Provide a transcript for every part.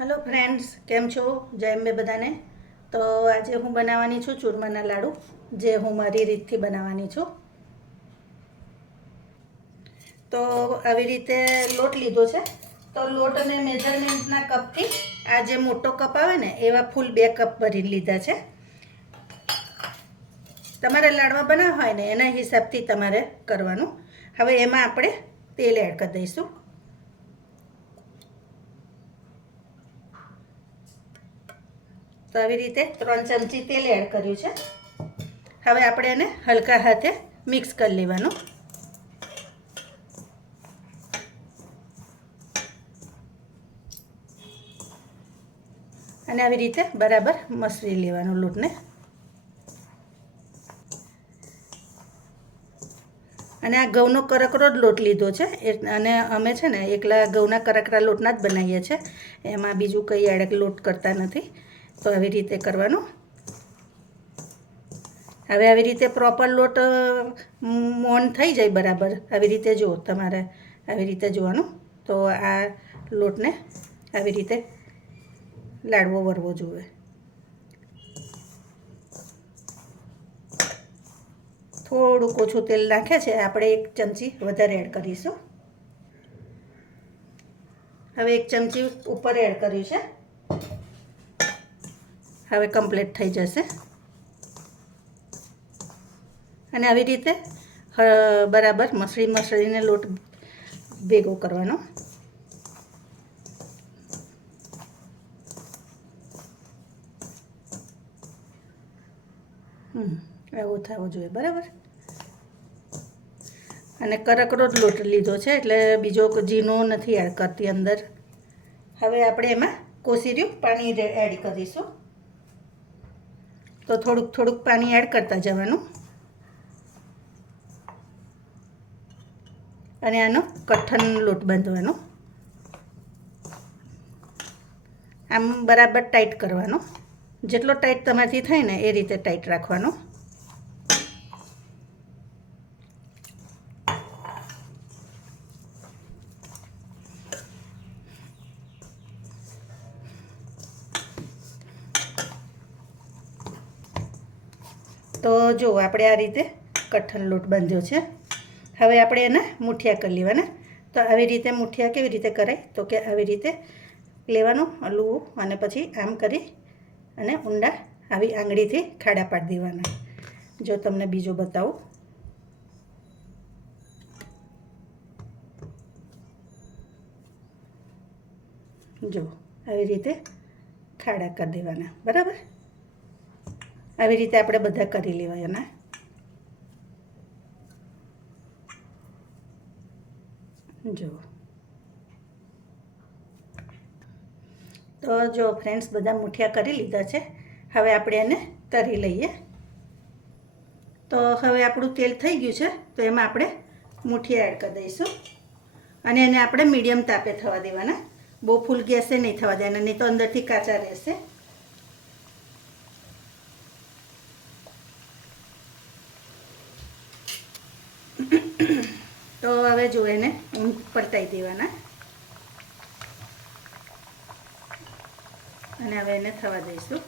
Hello friends કેમ છો? જય અંબે બધાને. તો આજે હું બનાવવાની છું ચૂરમાના લાડુ, જે હું મારી રીતથી બનાવવાની છું. તો આવી રીતે લોટ લીધો છે. તો લોટ અને મેજરમેન્ટના કપથી આ જે મોટો કપ આવે ને, એવા ફૂલ બે કપ ભરી લીધા છે. તમારે લાડવા બનાવવા હોય ને, એના હિસાબથી તમારે કરવાનું. હવે એમાં આપણે તેલ એડ કરી દઈશું. તો આવી રીતે ત્રણ ચમચી તેલ એડ કર્યું છે. હવે આપણે એને હલકા હાથે મિક્સ કરી લેવાનું. અને આવી રીતે બરાબર મસળી લેવાનું લોટને. અને આ ઘઉંનો કરકરો જ લોટ લીધો છે. અને અમે છે ને એકલા ઘઉંના કરકરા લોટના જ બનાવીએ છીએ. એમાં બીજું કંઈ એડ લોટ કરતા નથી. તો આવી રીતે કરવાનું. હવે આવી રીતે પ્રોપર લોટ મોન થઈ જાય બરાબર. આવી રીતે જુઓ તમારે આવી રીતે જોવાનું. તો આ લોટને આવી રીતે લાડવો, વરવો જોઈએ થોડુંક ઓછું તેલ નાખે છે. આપણે એક ચમચી વધારે એડ કરીશું. હવે એક ચમચી ઉપર એડ કર્યું છે હવે કમ્પ્લીટ થઈ જશે. અને આવી રીતે બરાબર મસળી મસળીને લોટ ભેગો કરવાનો. એવો થવો જોઈએ, બરાબર. અને કરકરો જ લોટ લીધો છે, એટલે બીજો ઝીણો નથી એડ કરતી અંદર. હવે આપણે એમાં કોસીર્યું પાણી એડ કરીશું તો થોડુંક થોડુંક પાણી એડ કરતા જવાનું. અને આનો કઠણ લોટ બાંધવાનો. આમ બરાબર ટાઈટ કરવાનો. જેટલો ટાઈટ તમારાથી થાય ને એ રીતે ટાઈટ રાખવાનો તો જો આપણે આ રીતે કઠણ લોટ બાંધ્યો છે. હવે આપણે એના મુઠિયા કરી લેવાના. તો આવી રીતે મુઠિયા કેવી રીતે કરાય? તો કે આવી રીતે લેવાનું લૂવું અને પછી આમ કરી અને ઊંડા આવી આંગળીથી ખાડા પાડી દેવાના. જો તમને બીજો બતાવું. જો, આવી રીતે ખાડા કરી દેવાના. બરાબર? આવી રીતે આપણે બધા કરી લેવાય લેવાના જો. તો જો ફ્રેન્ડ્સ બધા મુઠિયા કરી લીધા છે. હવે આપણે એને તરી લઈએ. તો હવે આપણું તેલ થઈ ગયું છે, તો એમાં આપણે મુઠિયા એડ કરી દઈશું. અને એને આપણે મીડિયમ તાપે થવા દેવાના. બહુ ફૂલ ગેસે નહીં થવા દેવાના, નહીં તો અંદરથી કાચા રહેશે. તો હવે જો એને ઊંઘ પલટાઈ દેવાના. અને હવે એને થવા દઈશું.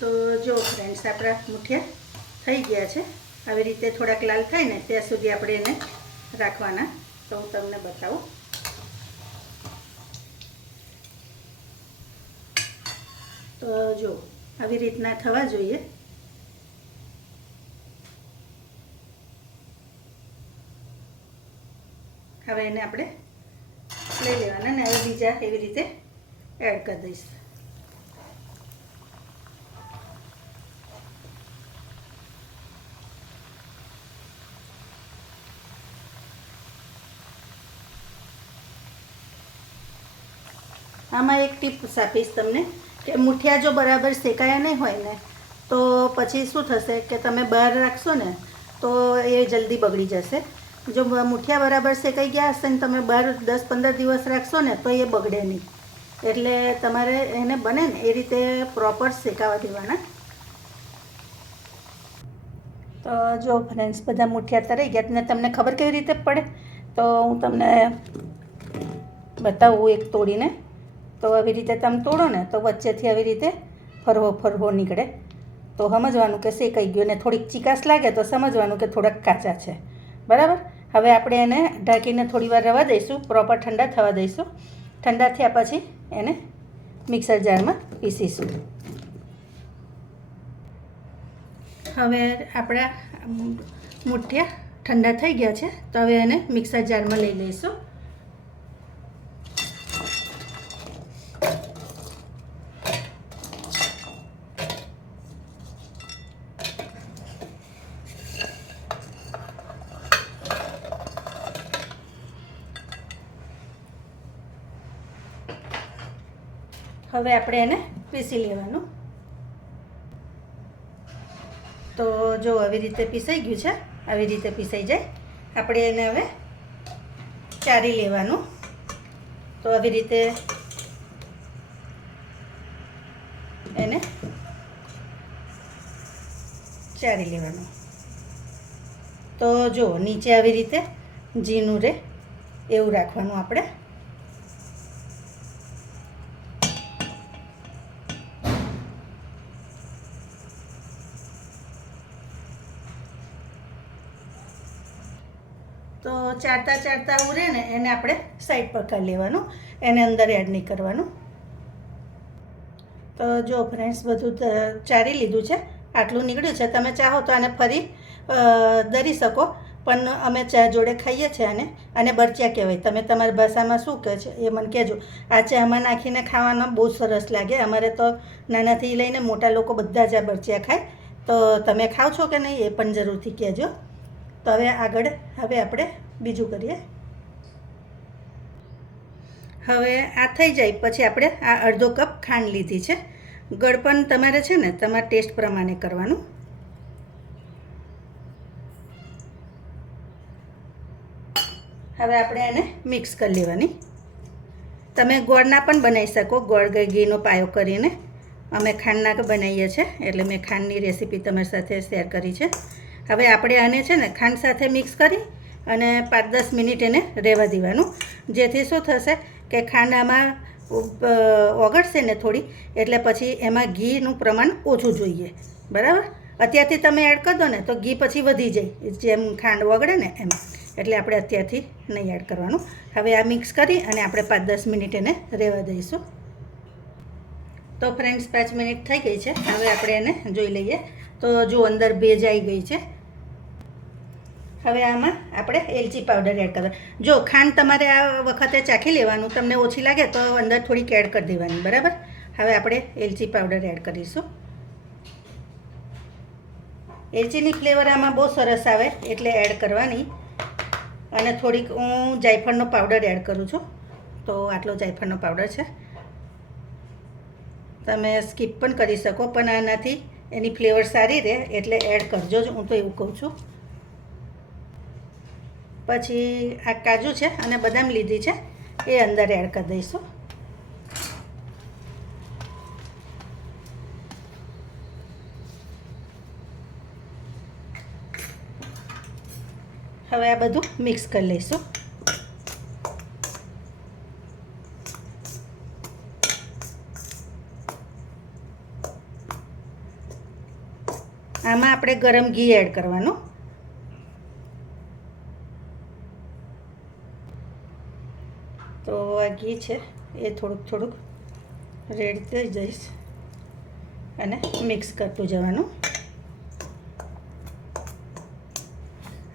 તો જો ફ્રેન્ડ્સ આપણા મુઠિયા થઈ ગયા છે. આવી રીતે થોડાક લાલ થાય ને ત્યાં સુધી આપણે એને રાખવાના. તો હું તમને બતાવું. તો જો, આવી રીતના થવા જોઈએ. હવે એને આપણે લઈ લેવાના ને હવે બીજા એવી રીતે એડ કરી દઈશ. આમાં એક ટીપ્સ આપીશ તમને કે મુઠિયા જો બરાબર શેકાયા નહીં હોય ને, તો પછી શું થશે કે તમે બહાર રાખશો ને, તો એ જલ્દી બગડી જશે. જો મુઠિયા બરાબર શેકાઈ ગયા હશે ને તમે બહાર દસ, પંદર દિવસ રાખશો ને, તો એ બગડે નહીં. એટલે તમારે એને બને ને એ રીતે પ્રોપર શેકાવા દેવાના. તો જો ફ્રેન્ડ્સ બધા મુઠિયા તરાઈ ગયા. ને તમને ખબર કેવી રીતે પડે? તો હું તમને બતાવું એક તોડીને. તો આવી રીતે તમે તોડો ને, તો વચ્ચેથી આવી રીતે ફરવો ફરવો નીકળે. તો સમજવાનું કે શેકાઈ ગયું ને થોડીક ચિકાસ લાગે, તો સમજવાનું કે થોડાક કાચા છે. બરાબર? હવે આપણે એને ઢાંકીને થોડી વાર રવા દઈશું. પ્રોપર ઠંડા થવા દઈશું. ઠંડા થયા પછી એને મિક્સર જારમાં પીસીશું. હવે આપણા મુઠિયા ઠંડા થઈ ગયા છે. તો હવે એને મિક્સર જારમાં લઈ લઈશું. હવે આપણે એને પીસી લેવાનું. તો જો આવી રીતે પીસાઈ ગયું છે, આવી રીતે પીસાઈ જાય. આપણે એને હવે ચારી લેવાનું. તો આવી રીતે એને ચારી લેવાનું. તો જો નીચે આવી રીતે જીનું રે, એવું રાખવાનું આપણે. ચારતા ચારતા ઉરે ને એને આપણે સાઈડ પર કરી લેવાનું. એને અંદર એડ નહીં કરવાનું. તો જો ફ્રેન્ડ્સ બધું ચારી લીધું છે. આટલું નીકળ્યું છે. તમે ચાહો તો આને ફરી દરી શકો. પણ અમે ચા જોડે ખાઈએ છીએ આને. અને બરચ્યા કહેવાય. તમે તમારી ભાષામાં શું કહે છે એ મને કહેજો. આ ચામાં નાખીને ખાવાનો બહુ સરસ લાગે. અમારે તો નાનાથી લઈને મોટા લોકો બધા જ આ બરચ્યા ખાય. તો તમે ખાવ છો કે નહીં એ પણ જરૂરથી કહેજો. તો હવે આગળ, હવે આપણે બીજું કરીએ. હવે આ થઈ જાય, પછી આપણે આ અડધો કપ ખાંડ લીધી છે. ગળપણ તમારે છે ને, તમારા ટેસ્ટ પ્રમાણે કરવાનું. હવે આપણે એને મિક્સ કરી લેવાની. તમે ગોળના પણ બનાવી શકો, ગોળ ઘીનો પાયો કરીને. અમે ખાંડના બનાવીએ છીએ, એટલે મેં ખાંડની રેસીપી તમારી સાથે શેર કરી છે. હવે આપણે આને છે ને, ખાંડ સાથે મિક્સ કરી અને પાંચ દસ મિનિટ એને રહેવા દેવાનું. જેથી શું થશે કે ખાંડ આમાં ઓગળશે ને થોડી, એટલે પછી એમાં ઘીનું પ્રમાણ ઓછું જોઈએ. બરાબર? અત્યારથી તમે એડ કરી દો ને તો ઘી પછી વધી જાય. જેમ ખાંડ ઓગળે ને એમ. એટલે આપણે અત્યારથી નહીં એડ કરવાનું. હવે આ મિક્સ કરી અને આપણે પાંચ દસ મિનિટ એને રહેવા દઈશું. તો ફ્રેન્ડ્સ, પાંચ મિનિટ થઈ ગઈ છે. હવે આપણે એને જોઈ લઈએ. તો જો અંદર ભેજ આવી ગઈ છે. હવે આમાં આપણે એલચી પાવડર એડ કરવા જો ખાંડ તમારે આ વખતે ચાખી લેવાનું, તમને ઓછી લાગે તો અંદર થોડીક એડ કરી દેવાની, બરાબર? હવે આપણે એલચી પાવડર એડ કરીશું. એલચીની ફ્લેવર આમાં બહુ સરસ આવે, એટલે એડ કરવાની. અને થોડીક, હું જાયફળનો પાવડર એડ કરું છું. તો આટલો જાયફળનો પાવડર છે. તમે સ્કીપ પણ કરી શકો, પણ આનાથી એની ફ્લેવર સારી રહે, એટલે એડ કરજો જ. હું તો એવું કહું છું. પછી આ કાજુ છે અને બદામ લીધી છે, એ અંદર એડ કરી દઈશું. હવે આ બધું મિક્સ કરી લઈશું. આમાં આપણે ગરમ ઘી એડ કરવાનું તો આ ઘી છે. એ થોડુંક થોડુંક રેડ થઈ જઈશ અને મિક્સ કરતું જવાનું.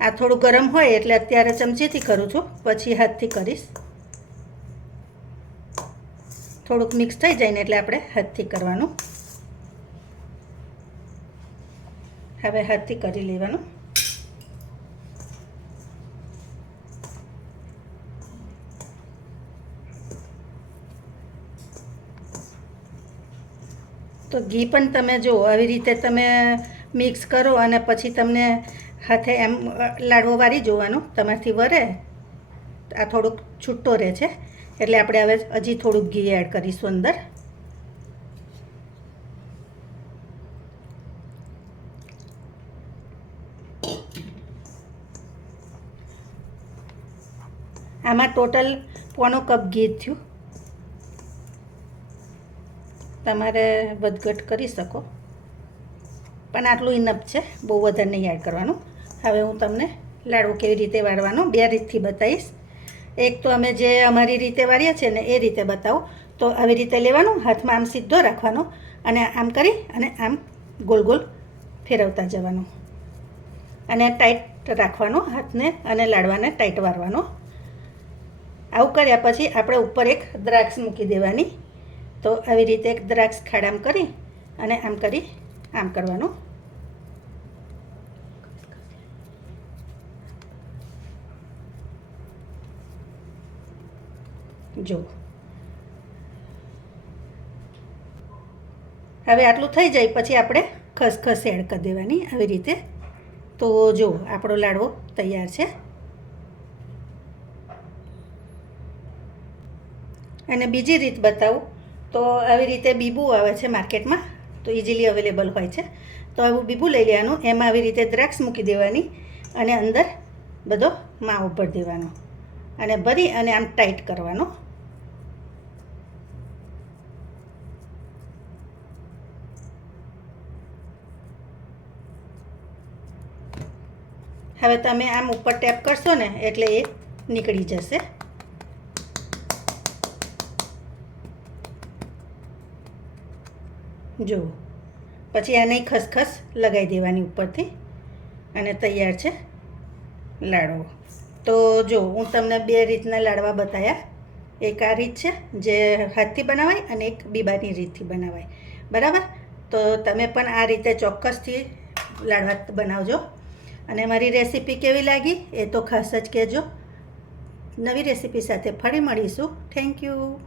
આ થોડું ગરમ હોય એટલે અત્યારે ચમચીથી કરું છું. પછી હાથથી કરીશ. થોડુંક મિક્સ થઈ જાય ને એટલે આપણે હાથથી કરવાનું. હવે હાથથી કરી લેવાનું. તો ઘી પણ તમે જો આવી રીતે તમે મિક્સ કરો અને પછી તમને હાથે એમ લાડવો વારી જોવાનો, તમારથી વરે. આ થોડુંક છૂટો રહે છે. એટલે આપણે હવે હજી થોડુંક ઘી એડ કરીશું અંદર. આમાં ટોટલ પોણો કપ ઘી થયું. તમારે વધઘટ કરી શકો. પણ આટલું ઇનફ છે, બહુ વધારે નહીં એડ કરવાનું. હવે હું તમને લાડુ કેવી રીતે વાળવાનો બે રીતથી બતાવીશ. એક તો અમે જે અમારી રીતે વાળીએ છીએ ને એ રીતે બતાવું. તો આવી રીતે લેવાનું, હાથમાં આમ સીધો રાખવાનો અને આમ કરી અને આમ ગોલ ગોલ ફેરવતા જવાનું. અને ટાઈટ રાખવાનો હાથને અને લાડવાને ટાઈટ વાળવાનો. આવું કર્યા પછી આપણે ઉપર એક દ્રાક્ષ મૂકી દેવાની. તો આવી રીતે એક દ્રાક્ષ ખાડામ કરી અને આમ કરી આમ કરવાનું. જો. હવે આટલું થઈ જાય પછી આપણે ખસખસ એડ કરી દેવાની આવી રીતે. તો જો, આપણો લાડવો તૈયાર છે. અને બીજી રીત બતાવું. તો આવી રીતે બીબુ આવે છે માર્કેટમાં, તો ઇઝીલી અવેલેબલ હોય છે. તો આવું બીબુ લઈ લેવાનું, એમાં આવી રીતે દ્રાક્ષ મૂકી દેવાની અને અંદર બધો માવો ભરી દેવાનો અને ભરી અને આમ ટાઈટ કરવાનો. હવે તમે આમ ઉપર ટેપ કરશો ને, એટલે એ નીકળી જશે. જુઓ પછી આને ખસખસ લગાવી દેવાની ઉપરથી અને તૈયાર છે લાડવો. તો જો, હું તમને બે રીતના લાડવા બતાવ્યા એક આ રીત છે જે હાથથી બનાવાય અને એક બીબાની રીતથી બનાવાય. બરાબર? તો તમે પણ આ રીતે ચોક્કસથી લાડવા બનાવજો. અને મારી રેસીપી કેવી લાગી એ તો ખાસ જ કહેજો. નવી રેસીપી સાથે ફરી મળીશું. Thank you.